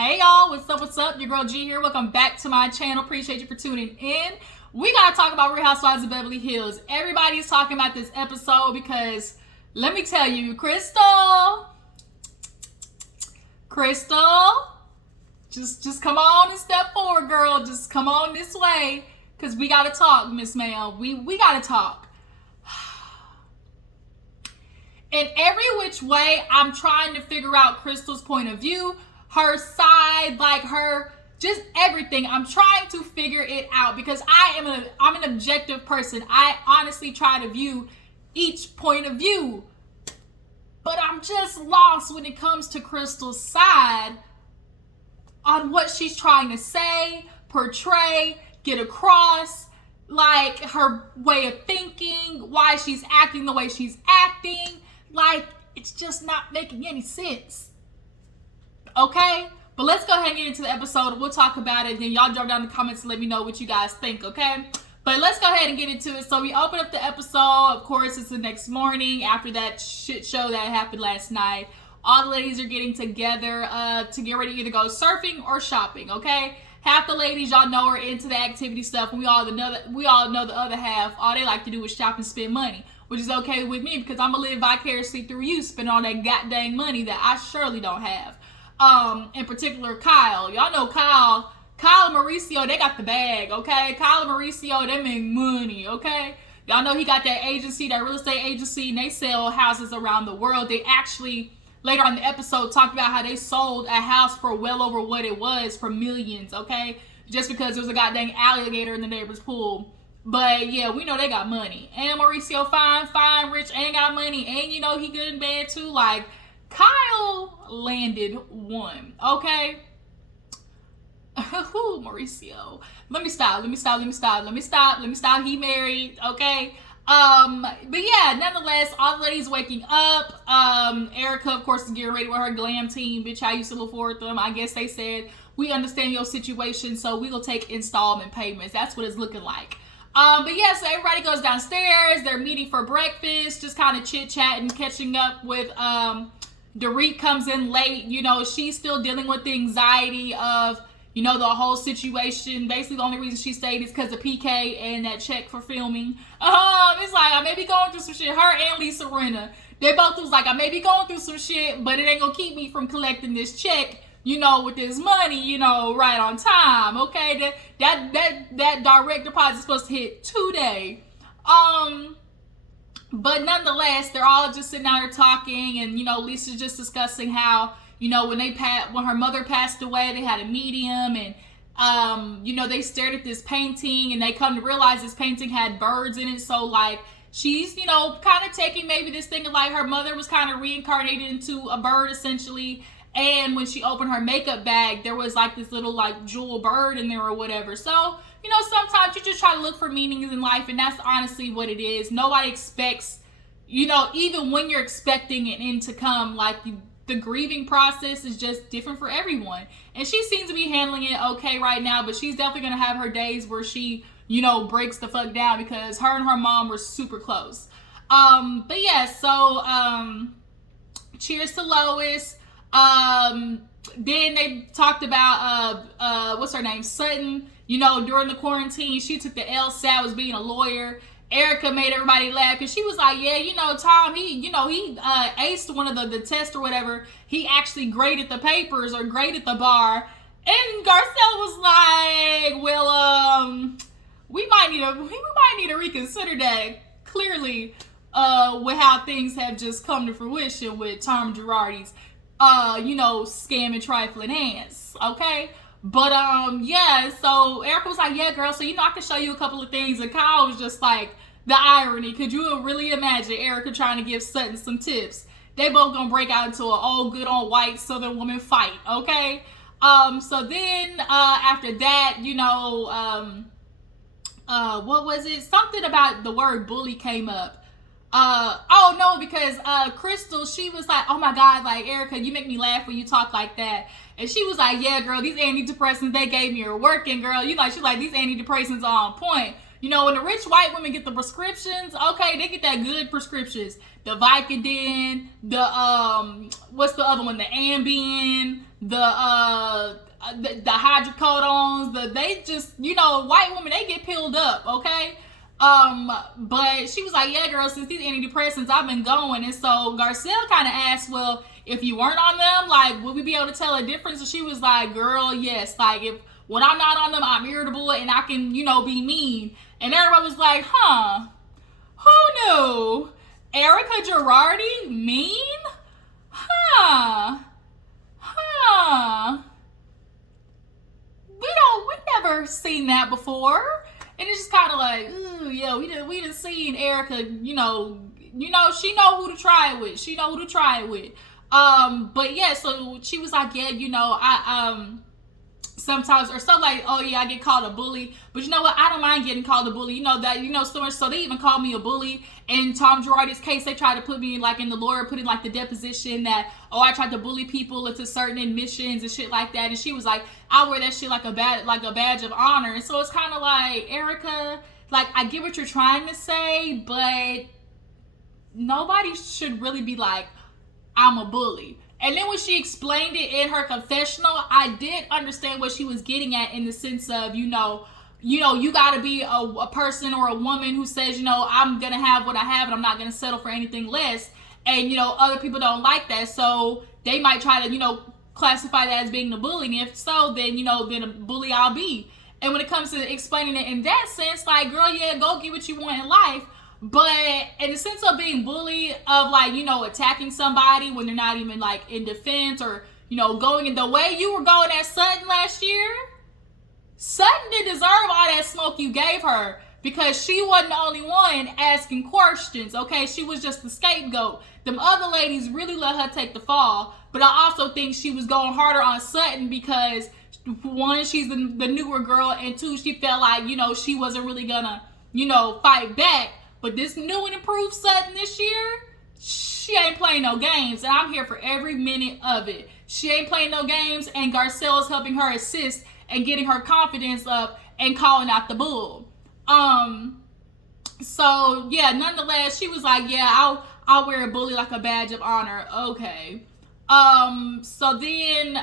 Hey y'all, what's up? Your girl G here. Welcome back to my channel. Appreciate you for tuning in. We gotta talk about Real Housewives of Beverly Hills. Everybody's talking about this episode because let me tell you, Crystal, just come on and step forward, girl. Just come on this way, cause we gotta talk, Miss Ma'am. We gotta talk. In every which way, I'm trying to figure out Crystal's point of view, her side, like her, just everything. I'm trying to figure it out because I'm an objective person. I honestly try to view each point of view, but I'm just lost when it comes to Crystal's side on what she's trying to say, portray, get across, like her way of thinking, why she's acting the way she's acting. Like, it's just not making any sense. Okay? But let's go ahead and get into the episode. We'll talk about it. Then y'all drop down in the comments and let me know what you guys think, okay? But let's go ahead and get into it. So we open up the episode. Of course, it's the next morning after that shit show that happened last night. All the ladies are getting together to get ready to either go surfing or shopping, okay? Half the ladies, y'all know, are into the activity stuff. And we all know the other half. All they like to do is shop and spend money, which is okay with me because I'm going to live vicariously through you, spending all that goddamn money that I surely don't have. In particular, Kyle. Y'all know Kyle and Mauricio, they got the bag, okay? Kyle and Mauricio, they make money, okay? Y'all know he got that agency, that real estate agency, and they sell houses around the world. They actually, later on in the episode, talked about how they sold a house for well over what it was, for millions, okay? Just because there was a goddamn alligator in the neighbor's pool. But yeah, we know they got money. And Mauricio fine, rich, and got money. And you know he good in bed too. Like, Kyle landed one, okay? Mauricio. Let me stop. He married, okay? But yeah, nonetheless, all the ladies waking up. Erika, of course, is getting ready with her glam team. Bitch, I used to look forward to them. I guess they said, we understand your situation, so we will take installment payments. That's what it's looking like. But yeah, so everybody goes downstairs. They're meeting for breakfast, just kind of chit-chatting, catching up with, Dorit comes in late. You know, she's still dealing with the anxiety of, you know, the whole situation. Basically, the only reason she stayed is because of PK and that check for filming. It's like, I may be going through some shit. Her and Lisa Rinna, they both was like, I may be going through some shit, but it ain't gonna keep me from collecting this check, you know, with this money, you know, right on time, okay? That direct deposit is supposed to hit today. But nonetheless, they're all just sitting out here talking, and, you know, Lisa's just discussing how, you know, when her mother passed away, they had a medium, and, you know, they stared at this painting, and they come to realize this painting had birds in it, so, like, she's, you know, kind of taking maybe this thing of, like, her mother was kind of reincarnated into a bird, essentially. And when she opened her makeup bag, there was like this little like jewel bird in there or whatever. So, you know, sometimes you just try to look for meanings in life, and that's honestly what it is. Nobody expects, you know, even when you're expecting an end to come, like the grieving process is just different for everyone. And she seems to be handling it okay right now, but she's definitely going to have her days where she, you know, breaks the fuck down because her and her mom were super close. But yeah, so, cheers to Lois. Then they talked about what's her name, Sutton. You know, during the quarantine, she took the LSAT, was being a lawyer. Erika made everybody laugh because she was like, yeah, you know, Tom, he aced one of the tests or whatever. He actually graded the papers or graded the bar. And Garcelle was like, well, we might need to reconsider that. Clearly, with how things have just come to fruition with Tom Girardi's you know, scamming, trifling ass, okay? But, yeah, so Erika was like, yeah, girl, so, you know, I can show you a couple of things, and Kyle was just like, the irony, could you really imagine Erika trying to give Sutton some tips? They both gonna break out into an old good old white Southern woman fight, okay? So then, after that, you know, what was it? Something about the word bully came up. Oh no, because Crystal, she was like, oh my god, like, Erika, you make me laugh when you talk like that. And she was like, yeah, girl, these antidepressants they gave me are working, girl. She's like, these antidepressants are on point. You know, when the rich white women get the prescriptions, okay, they get that good prescriptions. The Vicodin, the, what's the other one? The Ambien, the hydrocodones, they just, white women, they get pilled up, okay? But she was like, yeah, girl, since these antidepressants, I've been going. And so Garcelle kind of asked, well, if you weren't on them, like, would we be able to tell a difference? And she was like, girl, yes. Like, when I'm not on them, I'm irritable and I can, be mean. And everybody was like, huh, who knew? Erika Girardi mean? Huh. We've never seen that before. And it's just kind of like, ooh, yeah, we done seen Erika, she know who to try it with. But yeah, so she was like, yeah, I sometimes, or something like, oh yeah, I get called a bully, but you know what, I don't mind getting called a bully, so much so they even called me a bully. In Tom Girardi's case, they tried to put me like in the lawyer, put in like the deposition that, oh, I tried to bully people into certain admissions and shit like that. And she was like, I wear that shit like a badge of honor. And so it's kind of like, Erika, like, I get what you're trying to say, but nobody should really be like, I'm a bully. And then when she explained it in her confessional, I did understand what she was getting at, in the sense of, you gotta be a person or a woman who says, I'm gonna have what I have and I'm not gonna settle for anything less. And, other people don't like that. So they might try to, classify that as being the bully. And if so, then, then a bully I'll be. And when it comes to explaining it in that sense, like, girl, yeah, go get what you want in life. But in the sense of being bullied, of like, attacking somebody when they're not even like in defense, or, going in the way you were going at Sutton last year, Sutton didn't deserve all that smoke you gave her, because she wasn't the only one asking questions, okay? She was just the scapegoat. Them other ladies really let her take the fall. But I also think she was going harder on Sutton because, one, she's the newer girl, and two, she felt like, she wasn't really gonna, fight back. But this new and improved Sutton this year, she ain't playing no games. And I'm here for every minute of it. She ain't playing no games, and Garcelle is helping her assist and getting her confidence up and calling out the bull. So yeah, nonetheless, she was like, yeah, I'll wear a bully like a badge of honor. Okay. So then,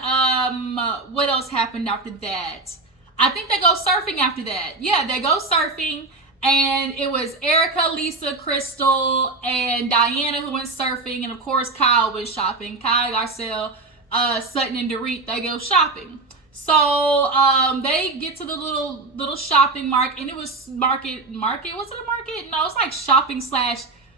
what else happened after that? I think they go surfing after that. Yeah, they go surfing. And it was Erika, Lisa, Crystal, and Diana who went surfing. And of course, Kyle went shopping. Kyle, Garcelle, Sutton, and Dorit, they go shopping. So they get to the little shopping market. And it was market. Was it a market? No, it's like shopping /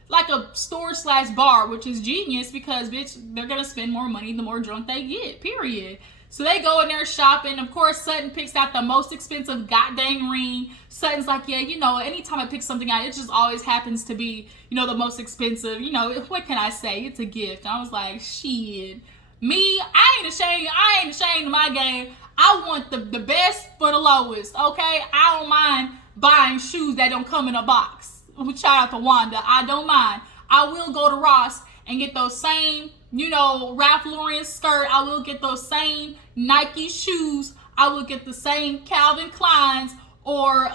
like a store / bar, which is genius because, bitch, they're going to spend more money the more drunk they get, period. So they go in there shopping. Of course, Sutton picks out the most expensive goddamn ring. Sutton's like, yeah, anytime I pick something out, it just always happens to be, the most expensive. What can I say? It's a gift. I was like, shit. Me, I ain't ashamed of my game. I want the best for the lowest, okay? I don't mind buying shoes that don't come in a box. Shout out to Wanda. I don't mind. I will go to Ross and get those same, Ralph Lauren skirt. I will get those same Nike shoes. I will get the same Calvin Klein's, or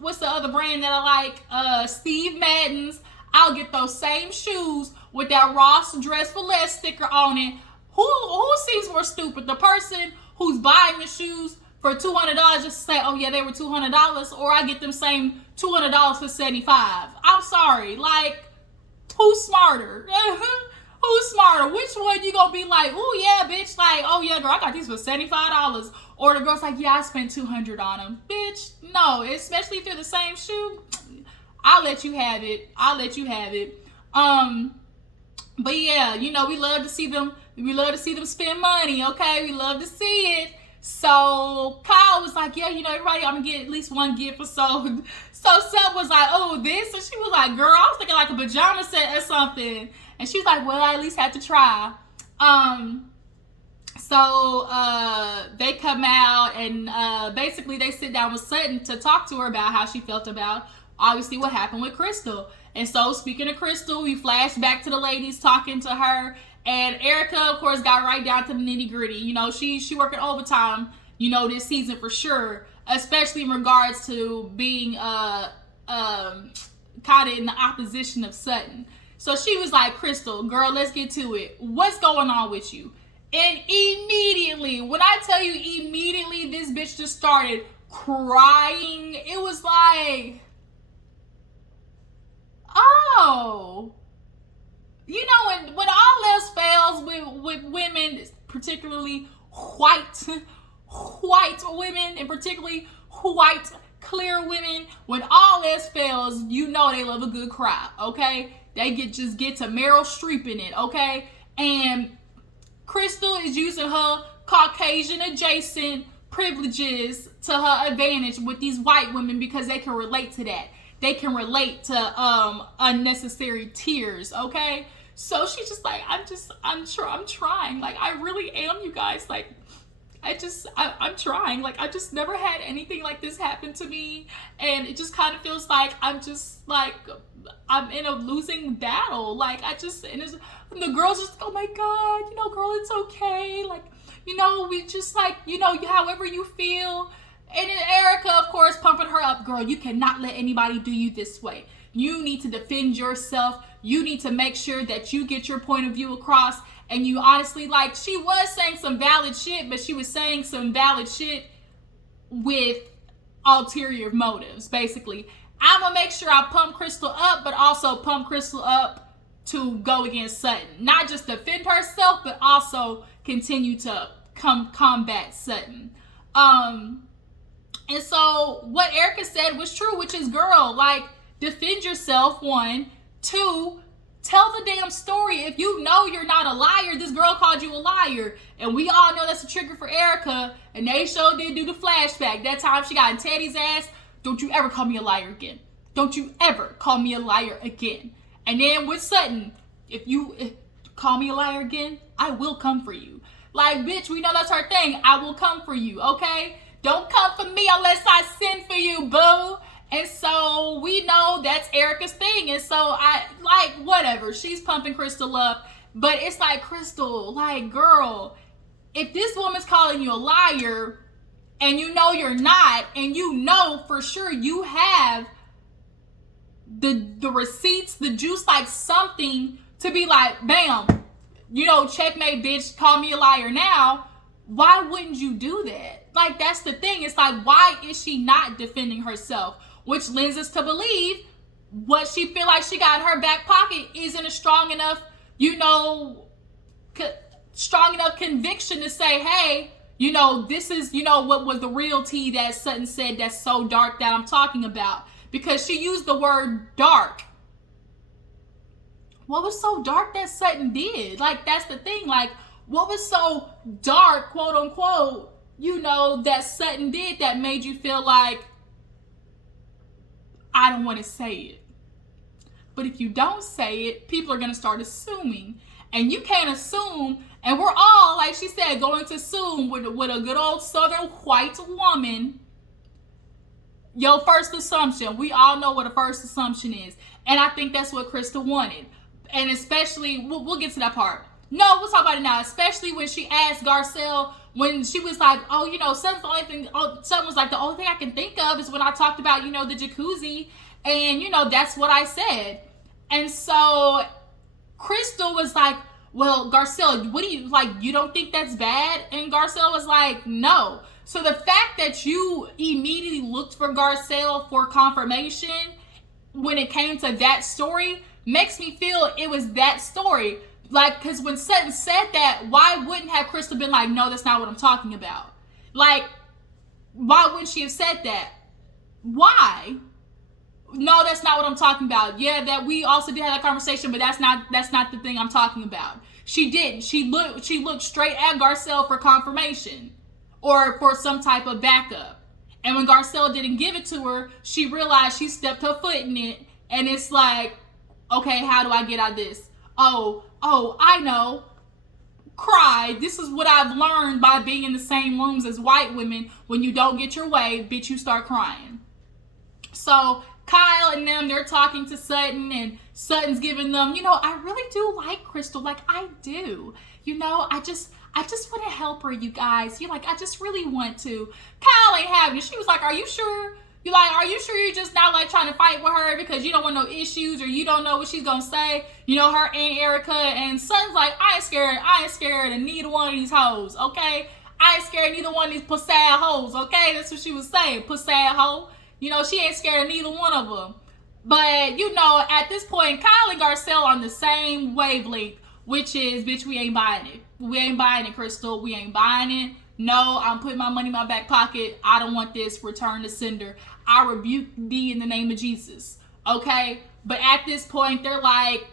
what's the other brand that I like? Steve Madden's. I'll get those same shoes with that Ross Dress for Less sticker on it. Who seems more stupid? The person who's buying the shoes for $200 just to say, oh yeah, they were $200, or I get them same $200 for $75. I'm sorry, like, who's smarter? Who's smarter? Which one you gonna be like, oh yeah, bitch, like, oh yeah, girl, I got these for $75. Or the girl's like, yeah, I spent $200 on them. Bitch, no, especially if they're the same shoe, I'll let you have it. But yeah, we love to see them. We love to see them spend money, okay? We love to see it. So Kyle was like, yeah, everybody, I'm gonna get at least one gift or so. So Seth was like, oh, this? And she was like, girl, I was thinking like a pajama set or something. And she's like, well, I at least had to try. So they come out and basically they sit down with Sutton to talk to her about how she felt about, obviously, what happened with Crystal. And so, speaking of Crystal, we flash back to the ladies talking to her. And Erika, of course, got right down to the nitty gritty. She working overtime, this season for sure. Especially in regards to being kind of in the opposition of Sutton. So she was like, Crystal, girl, let's get to it. What's going on with you? And immediately, when I tell you immediately, this bitch just started crying. It was like, oh, you know, when all else fails with women, particularly white women, and particularly white clear women, when all else fails, you know they love a good cry. Okay, they just get to Meryl Streep in it. Okay, and Crystal is using her Caucasian adjacent privileges to her advantage with these white women because they can relate to that. They can relate to unnecessary tears, okay? So she's just like, I'm trying. Like, I really am, you guys. Like, I'm trying. Like, I just never had anything like this happen to me. And it just kind of feels like I'm in a losing battle. Like, and the girl's just, oh my God, you know, girl, it's okay. Like, you know, we just like, you know, however you feel. And then Erika, of course, pumping her up. Girl, you cannot let anybody do you this way. You need to defend yourself. You need to make sure that you get your point of view across. And you honestly, like, she was saying some valid shit, but she was saying some valid shit with ulterior motives, basically. I'm going to make sure I pump Crystal up, but also pump Crystal up to go against Sutton. Not just defend herself, but also continue to combat Sutton. And so what Erika said was true, which is, girl, like, defend yourself, one. Two, tell the damn story. If you know you're not a liar, this girl called you a liar. And we all know that's a trigger for Erika. And they sure did do the flashback. That time she got in Teddy's ass. Don't you ever call me a liar again. Don't you ever call me a liar again. And then with Sutton, if you call me a liar again, I will come for you. Like, bitch, we know that's her thing. I will come for you, okay? Don't come for me unless I send for you, boo. And so we know that's Erika's thing. And so whatever. She's pumping Crystal up. But it's like, Crystal, like, girl, if this woman's calling you a liar and you know you're not, and you know for sure you have the receipts, the juice, like something to be like, bam, you know, checkmate, bitch, call me a liar now. Why wouldn't you do that? Like, that's the thing. It's like, why is she not defending herself? Which lends us to believe what she feel like she got in her back pocket isn't a strong enough, you know, strong enough conviction to say, hey, you know, this is, you know, what was the real tea that Sutton said that's so dark that I'm talking about. Because she used the word dark. What was so dark that Sutton did? Like, that's the thing. Like, what was so dark, quote unquote, you know, that Sutton did that made you feel like, I don't want to say it. But if you don't say it, people are going to start assuming. And you can't assume, and we're all, like she said, going to assume with a good old Southern white woman. Your first assumption, we all know what a first assumption is. And I think that's what Crystal wanted. And especially, we'll get to that part. No, we'll talk about it now. Especially when she asked Garcelle, when she was like, oh, you know, Sutton's the only thing, Sutton was like, the only thing I can think of is when I talked about, you know, the jacuzzi. And, you know, that's what I said. And so Crystal was like, well, Garcelle, what do you, like, you don't think that's bad? And Garcelle was like, no. So the fact that you immediately looked for Garcelle for confirmation when it came to that story makes me feel it was that story. Like, because when Sutton said that, why wouldn't have Crystal been like, no, that's not what I'm talking about? Like, why wouldn't she have said that? Why? No, that's not what I'm talking about. Yeah, that we also did have that conversation, but that's not the thing I'm talking about. She didn't. She looked straight at Garcelle for confirmation or for some type of backup. And when Garcelle didn't give it to her, she realized she stepped her foot in it. And it's like, okay, how do I get out of this? Oh, I know. Cry. This is what I've learned by being in the same rooms as white women. When you don't get your way, bitch, you start crying. So Kyle and them, they're talking to Sutton, and Sutton's giving them, you know, I really do like Crystal. Like, I do. You know, I just want to help her, you guys. You're like, I just really want to. Kyle ain't having it. She was like, are you sure? You like, are you sure you're just not like trying to fight with her because you don't want no issues or you don't know what she's gonna say? You know, her Aunt Erika and Sutton's like, I ain't scared of neither one of these hoes, okay? I ain't scared of neither one of these pussy hoes, okay? That's what she was saying, pussy hoe. You know, she ain't scared of neither one of them. But, you know, at this point, Kyle and Garcelle on the same wavelength, which is, bitch, we ain't buying it. We ain't buying it, Crystal. We ain't buying it. No, I'm putting my money in my back pocket. I don't want this. Return to sender. I rebuke thee in the name of Jesus. Okay? But at this point, they're like,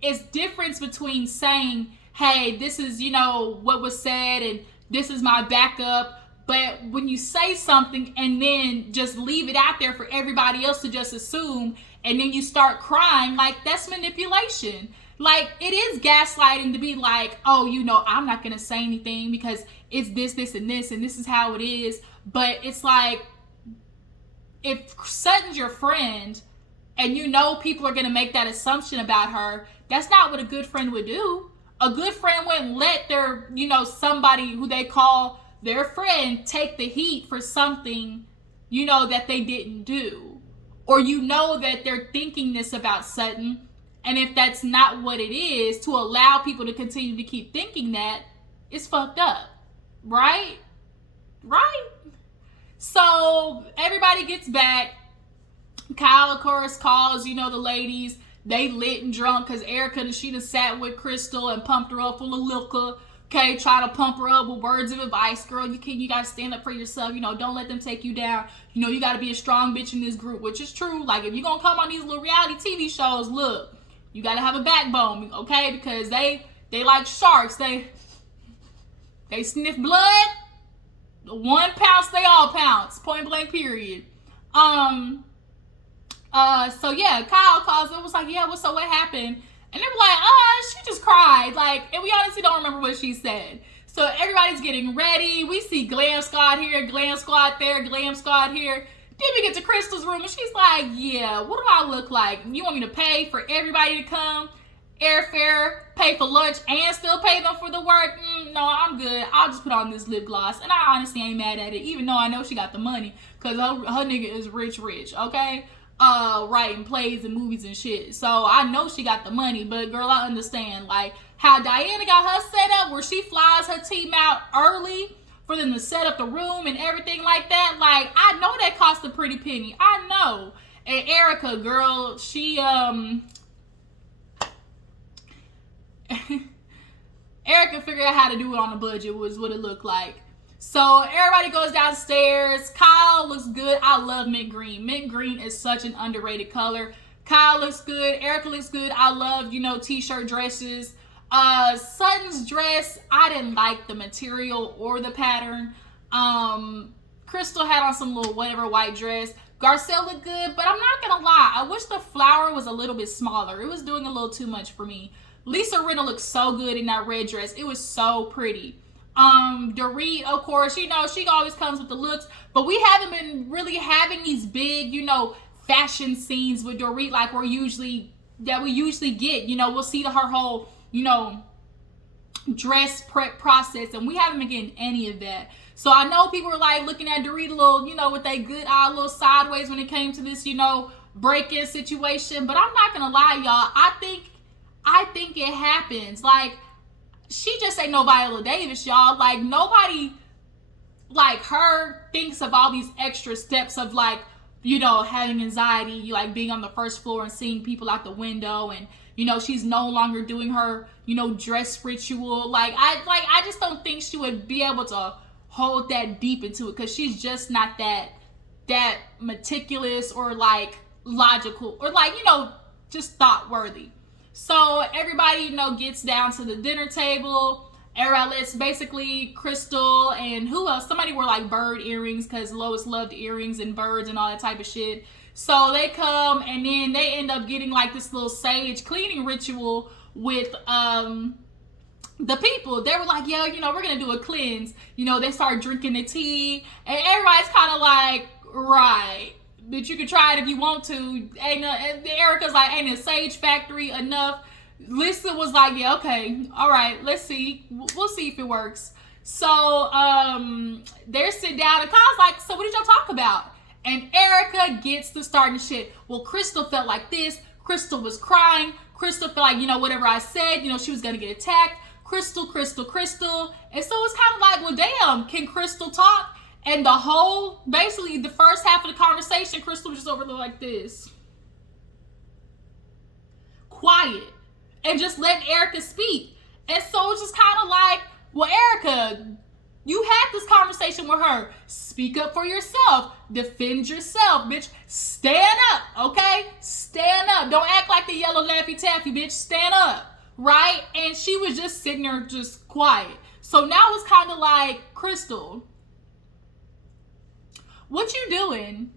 it's difference between saying, hey, this is, you know, what was said and this is my backup. But when you say something and then just leave it out there for everybody else to just assume, and then you start crying, like, that's manipulation. Like, it is gaslighting to be like, oh, you know, I'm not going to say anything because it's this, and this is how it is. But it's like, if Sutton's your friend and you know people are going to make that assumption about her, that's not what a good friend would do. A good friend wouldn't let their, you know, somebody who they call their friend take the heat for something, you know, that they didn't do. Or you know that they're thinking this about Sutton. And if that's not what it is, to allow people to continue to keep thinking that, it's fucked up. Right? Right? So everybody gets back. Kyle, of course, calls, you know, the ladies. They lit and drunk because Erika, she done sat with Crystal and pumped her up full of liquor. Okay, try to pump her up with words of advice. Girl, you gotta stand up for yourself. You know, don't let them take you down. You know, you gotta be a strong bitch in this group, which is true. Like, if you're gonna come on these little reality TV shows, look, you gotta have a backbone, okay? Because they like sharks. They sniff blood. One pounce, they all pounce. Point blank, period. So yeah, Kyle calls and was like, yeah, what happened? And they were like, she just cried. Like, and we honestly don't remember what she said. So everybody's getting ready. We see Glam Squad here, Glam Squad there, Glam Squad here. Then we get to Crystal's room and she's like, yeah, what do I look like? You want me to pay for everybody to come? Airfare, pay for lunch, and still pay them for the work? No, I'm good. I'll just put on this lip gloss. And I honestly ain't mad at it, even though I know she got the money. Because her nigga is rich, okay? Writing plays and movies and shit. So I know she got the money, but girl, I understand like how Diana got her set up where she flies her team out early for them to set up the room and everything like that. Like, I know that cost a pretty penny. I know. And Erika, girl, she Erika figured out how to do it on a budget, was what it looked like. So everybody goes downstairs. Kyle looks good. I love mint green. Mint green is such an underrated color. Kyle looks good. Erika looks good. I love, you know, t-shirt dresses. Sutton's dress, I didn't like the material or the pattern. Crystal had on some little whatever white dress. Garcelle looked good, but I'm not gonna lie, I wish the flower was a little bit smaller. It was doing a little too much for me. Lisa Rinna looked so good in that red dress. It was so pretty. Dorit, of course, you know, she always comes with the looks, but we haven't been really having these big, you know, fashion scenes with Dorit like we usually get. You know, we'll see her whole, you know, dress prep process, and we haven't been getting any of that. So I know people were like looking at Dorit a little, you know, with a good eye, a little sideways when it came to this, you know, break-in situation. But I'm not gonna lie, y'all, I think it happens. Like, she just ain't no Viola Davis, y'all. Like, nobody like her thinks of all these extra steps of, like, you know, having anxiety, like being on the first floor and seeing people out the window, and, you know, she's no longer doing her, you know, dress ritual. I just don't think she would be able to hold that deep into it, because she's just not that meticulous or like logical or like, you know, just thought worthy. So everybody, you know, gets down to the dinner table. Everybody lets basically Crystal and who else? Somebody wore like bird earrings because Lois loved earrings and birds and all that type of shit. So they come and then they end up getting like this little sage cleaning ritual with the people. They were like, yeah, you know, we're gonna do a cleanse. You know, they start drinking the tea and everybody's kind of like, right. But you can try it if you want to. Erika's like, ain't a sage factory enough? Lisa was like, yeah, okay, all right, let's see. We'll see if it works. So they're sitting down and Kyle's like, so what did y'all talk about? And Erika gets to starting shit. Well, Crystal felt like this. Crystal was crying. Crystal felt like, whatever I said, she was going to get attacked. Crystal. And so it's kind of like, well, damn, can Crystal talk? And basically the first half of the conversation, Crystal was just over there like this. Quiet. And just letting Erika speak. And so it's just kind of like, well, Erika, you had this conversation with her. Speak up for yourself. Defend yourself, bitch. Stand up, okay? Stand up. Don't act like the yellow Laffy Taffy, bitch. Stand up, right? And she was just sitting there just quiet. So now it's kind of like, Crystal, what you doing?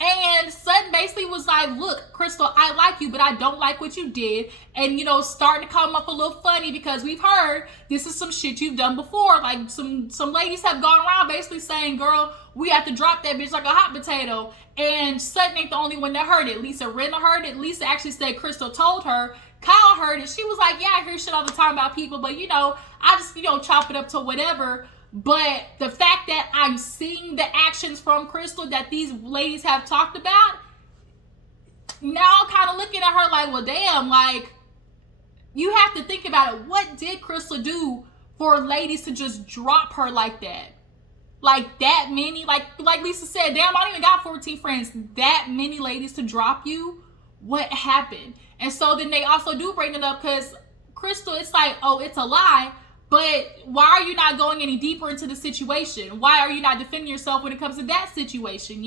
And Sutton basically was like, look, Crystal, I like you, but I don't like what you did. And, starting to come up a little funny because we've heard this is some shit you've done before. Like, some ladies have gone around basically saying, girl, we have to drop that bitch like a hot potato. And Sutton ain't the only one that heard it. Lisa Rinna heard it. Lisa actually said Crystal told her. Kyle heard it. She was like, yeah, I hear shit all the time about people, but, I just, chop it up to whatever. But the fact that I'm seeing the actions from Crystal that these ladies have talked about, now I'm kind of looking at her like, well, damn, like, you have to think about it. What did Crystal do for ladies to just drop her like that? Like that many, like Lisa said, damn, I don't even got 14 friends. That many ladies to drop you? What happened? And so then they also do bring it up because Crystal, it's like, oh, it's a lie. But why are you not going any deeper into the situation? Why are you not defending yourself when it comes to that situation?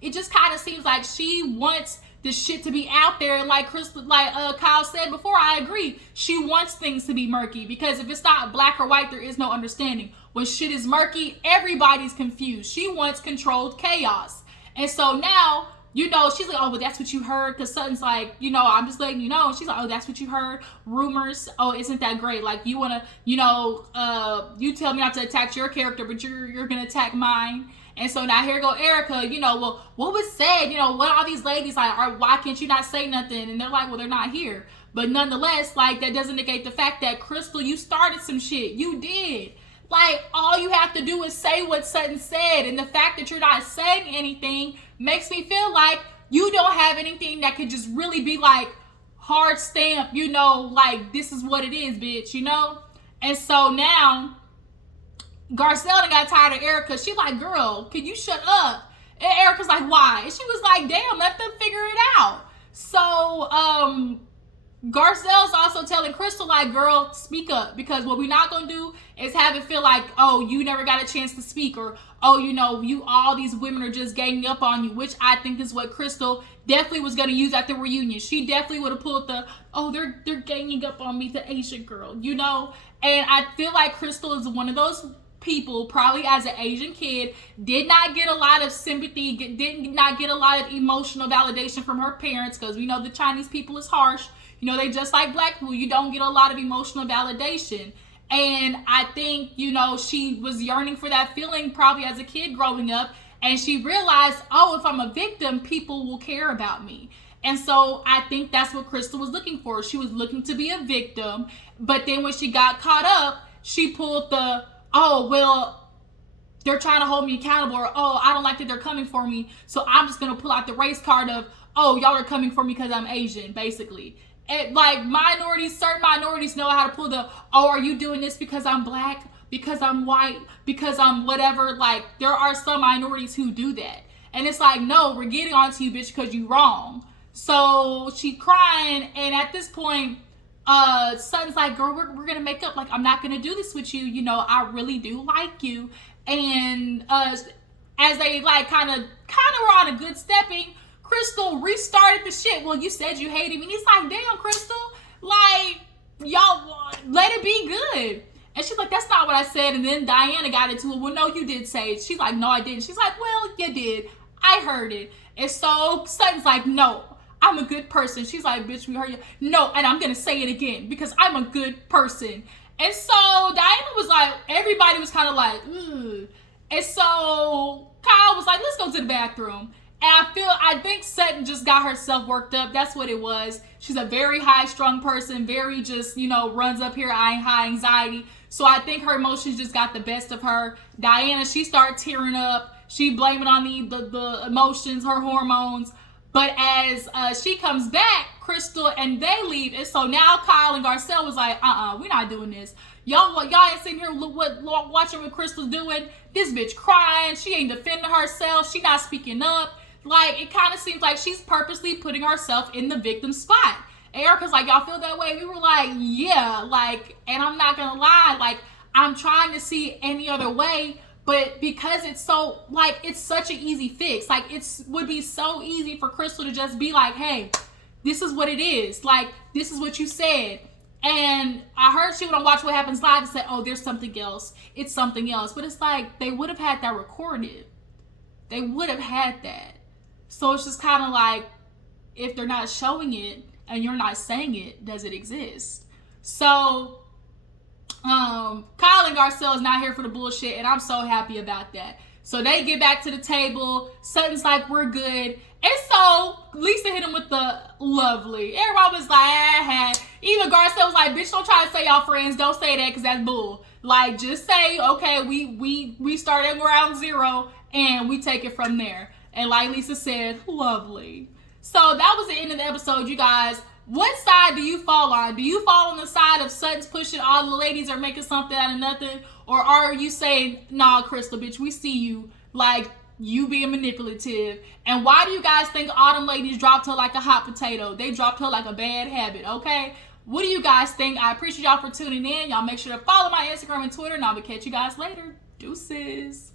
It just kind of seems like she wants the shit to be out there. And like Crystal, Kyle said before, I agree. She wants things to be murky because if it's not black or white, there is no understanding. When shit is murky, everybody's confused. She wants controlled chaos. And so now, she's like, oh, well, that's what you heard. Because Sutton's like, I'm just letting you know. And she's like, oh, that's what you heard. Rumors. Oh, isn't that great? Like, you want to, you tell me not to attack your character, but you're going to attack mine. And so now here go Erika, well, what was said? What are all these ladies like? Why can't you not say nothing? And they're like, well, they're not here. But nonetheless, like, that doesn't negate the fact that, Crystal, you started some shit. You did. Like, all you have to do is say what Sutton said. And the fact that you're not saying anything makes me feel like you don't have anything that could just really be like hard stamp, like this is what it is, bitch, And so now Garcelle got tired of Erika. She like, girl, can you shut up? And Erika's like, why? And she was like, damn, let them figure it out. So, Garcelle's also telling Crystal, like, girl, speak up. Because what we're not going to do is have it feel like, oh, you never got a chance to speak. Or, oh, all these women are just ganging up on you. Which I think is what Crystal definitely was going to use at the reunion. She definitely would have pulled they're ganging up on me, the Asian girl, And I feel like Crystal is one of those people, probably as an Asian kid, did not get a lot of sympathy, did not get a lot of emotional validation from her parents. Because we know the Chinese people is harsh. They just like black people. You don't get a lot of emotional validation. And I think, she was yearning for that feeling probably as a kid growing up. And she realized, oh, if I'm a victim, people will care about me. And so I think that's what Crystal was looking for. She was looking to be a victim. But then when she got caught up, she pulled oh, well, they're trying to hold me accountable. Or, oh, I don't like that they're coming for me. So I'm just going to pull out the race card of, oh, y'all are coming for me because I'm Asian, basically. And like certain minorities know how to pull oh, are you doing this because I'm black, because I'm white, because I'm whatever. Like, there are some minorities who do that. And it's like, no, we're getting onto you, bitch, because you wrong. So she crying. And at this point, Sutton's like, girl, we're going to make up. Like, I'm not going to do this with you. I really do like you. And as they like kind of were on a good stepping, Crystal restarted the shit. Well, you said you hated me. And he's like, damn, Crystal, like, y'all, let it be good. And she's like, that's not what I said. And then Diana got into it. Well, no, you did say it. She's like, no, I didn't. She's like, well, you did. I heard it. And so Sutton's like, no, I'm a good person. She's like, bitch, we heard you. No, and I'm going to say it again because I'm a good person. And so Diana was like, everybody was kind of like, ugh. And so Kyle was like, let's go to the bathroom. And I think Sutton just got herself worked up. That's what it was. She's a very high-strung person, very just, runs up here, high anxiety. So I think her emotions just got the best of her. Diana, she started tearing up. she blamed it on the emotions, her hormones. But as she comes back, Crystal and they leave, and so now Kyle and Garcelle was like, we're not doing this. Y'all ain't sitting here watching what Crystal's doing. This bitch crying. She ain't defending herself. She not speaking up. Like, it kind of seems like she's purposely putting herself in the victim spot. And Erika's like, y'all feel that way? We were like, yeah. Like, and I'm not gonna lie. Like, I'm trying to see any other way. But because it's so, like, it's such an easy fix. Like, would be so easy for Crystal to just be like, hey, this is what it is. Like, this is what you said. And I heard she went on Watch What Happens Live and said, oh, there's something else. It's something else. But it's like, they would have had that recorded. They would have had that. So it's just kind of like, if they're not showing it and you're not saying it, does it exist? So Kyle and Garcelle is not here for the bullshit, and I'm so happy about that. So they get back to the table. Sutton's like, we're good. And so Lisa hit him with the lovely. Everybody was like, Even Garcelle was like, bitch, don't try to say y'all friends. Don't say that because that's bull. Like, just say, okay, we start at ground zero and we take it from there. And like Lisa said, lovely. So that was the end of the episode, you guys. What side do you fall on? Do you fall on the side of Sutton's pushing all the ladies are making something out of nothing? Or are you saying, nah, Crystal, bitch, we see you. Like, you being manipulative. And why do you guys think all them ladies dropped her like a hot potato? They dropped her like a bad habit, okay? What do you guys think? I appreciate y'all for tuning in. Y'all make sure to follow my Instagram and Twitter, and I will catch you guys later. Deuces.